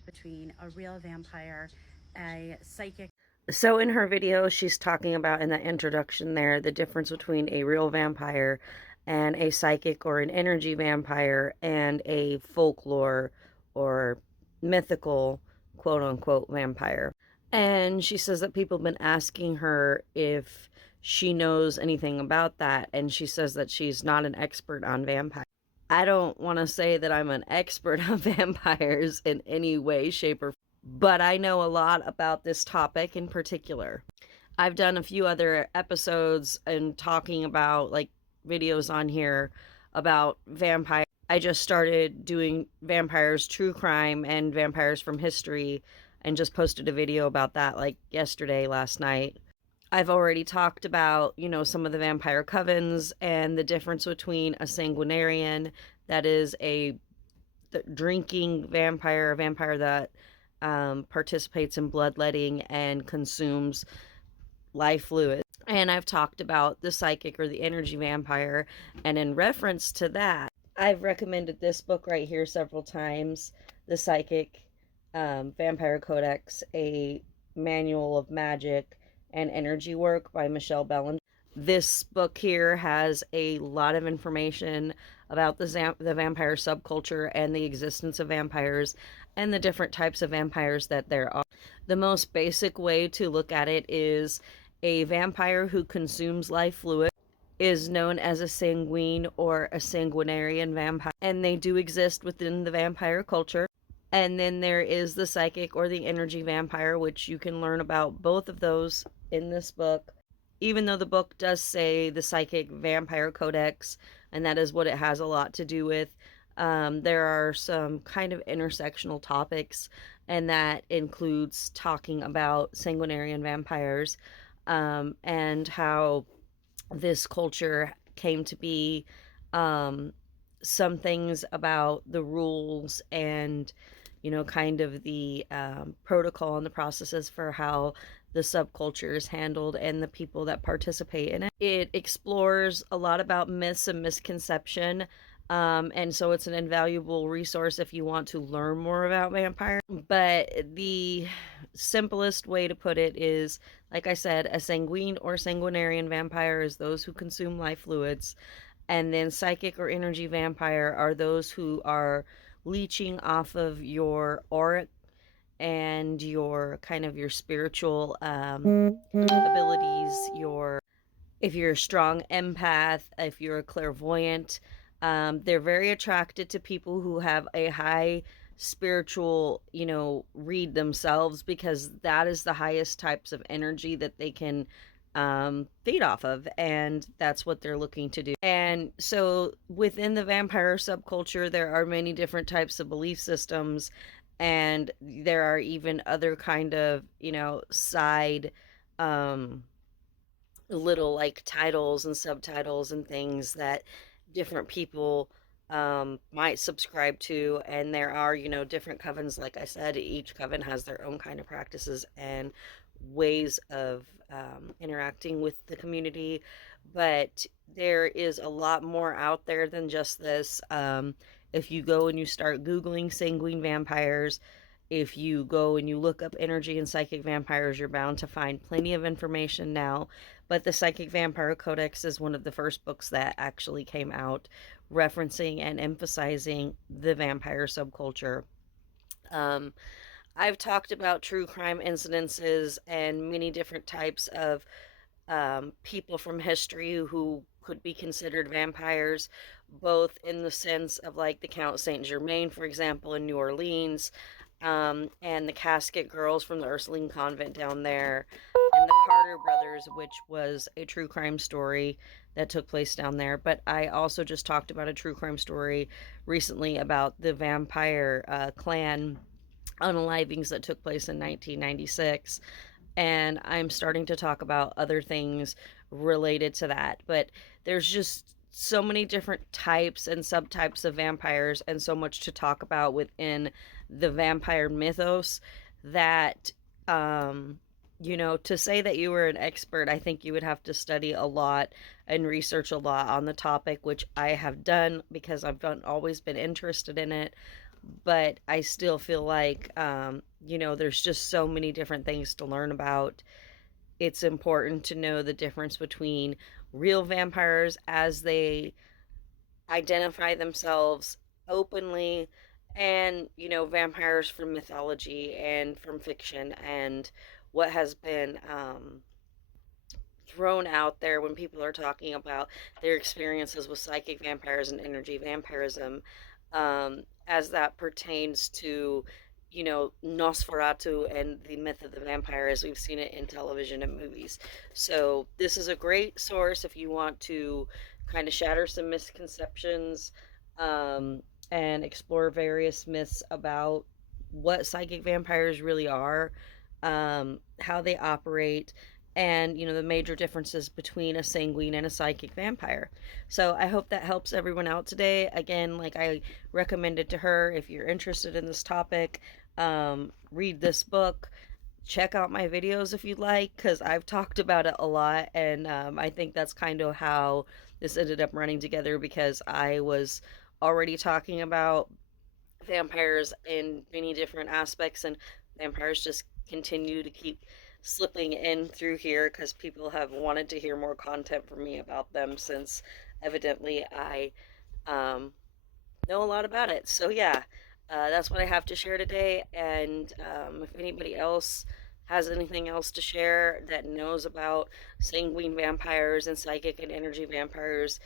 between a real vampire, a psychic. So in her video, she's talking about in the introduction there the difference between a real vampire and a psychic or an energy vampire and a folklore or mythical quote unquote vampire. And she says that people have been asking her if she knows anything about that, and she says that she's not an expert on vampires. I don't want to say that I'm an expert on vampires in any way, shape, or but I know a lot about this topic in particular. I've done a few other episodes and talking about like videos on here about vampires. I just started doing vampires true crime and vampires from history and just posted a video about that like yesterday, last night. I've already talked about, some of the vampire covens and the difference between a sanguinarian, that is a drinking vampire, a vampire that participates in bloodletting and consumes life fluid. And I've talked about the psychic or the energy vampire. And in reference to that, I've recommended this book right here several times, The Psychic Vampire Codex, a manual of magic and energy work by Michelle Bellinger. This book here has a lot of information about the vampire subculture and the existence of vampires and the different types of vampires that there are. The most basic way to look at it is a vampire who consumes life fluid is known as a sanguine or a sanguinarian vampire, and they do exist within the vampire culture. And then there is the psychic or the energy vampire, which you can learn about both of those in this book. Even though the book does say the Psychic Vampire Codex, and that is what it has a lot to do with, there are some kind of intersectional topics, and that includes talking about sanguinarian vampires and how this culture came to be, some things about the rules and kind of the protocol and the processes for how the subculture is handled and the people that participate in it. It explores a lot about myths and misconception, and so it's an invaluable resource if you want to learn more about vampires. But the simplest way to put it is, like I said, a sanguine or sanguinarian vampire is those who consume life fluids, and then psychic or energy vampire are those who are leeching off of your auric and your kind of your spiritual abilities, if you're a strong empath, if you're a clairvoyant. They're very attracted to people who have a high spiritual, read themselves, because that is the highest types of energy that they can feed off of, and that's what they're looking to do. And so within the vampire subculture, there are many different types of belief systems, and there are even other kind of side little like titles and subtitles and things that different people might subscribe to. And there are different covens. Like I said, each coven has their own kind of practices and ways of interacting with the community, but there is a lot more out there than just this. If you go and you start Googling sanguine vampires, if you go and you look up energy and psychic vampires, you're bound to find plenty of information now. But the Psychic Vampire Codex is one of the first books that actually came out referencing and emphasizing the vampire subculture. I've talked about true crime incidences and many different types of people from history who could be considered vampires, both in the sense of like the Count Saint Germain, for example, in New Orleans, and the Casket Girls from the Ursuline Convent down there, and the Carter Brothers, which was a true crime story that took place down there. But I also just talked about a true crime story recently about the vampire clan unalivings that took place in 1996. And I'm starting to talk about other things related to that. But there's just so many different types and subtypes of vampires, and so much to talk about within the vampire mythos that, to say that you were an expert, I think you would have to study a lot and research a lot on the topic, which I have done because I've always been interested in it. but I still feel like, there's just so many different things to learn about. It's important to know the difference between real vampires as they identify themselves openly, and vampires from mythology and from fiction, and what has been thrown out there when people are talking about their experiences with psychic vampires and energy vampirism, as that pertains to, Nosferatu and the myth of the vampire as we've seen it in television and movies. So, this is a great source if you want to kind of shatter some misconceptions, um, and explore various myths about what psychic vampires really are, how they operate, and the major differences between a sanguine and a psychic vampire. So I hope that helps everyone out today. Again, like I recommended to her, if you're interested in this topic, read this book, check out my videos if you'd like, because I've talked about it a lot, and I think that's kind of how this ended up running together, because I was already talking about vampires in many different aspects, and vampires just continue to keep slipping in through here because people have wanted to hear more content from me about them, since evidently I um, know a lot about it. So, yeah, that's what I have to share today. And if anybody else has anything else to share that knows about sanguine vampires and psychic and energy vampires,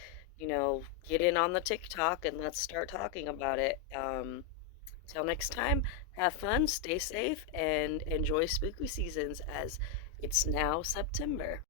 get in on the TikTok and let's start talking about it. Till next time, have fun, stay safe, and enjoy spooky seasons, as it's now September.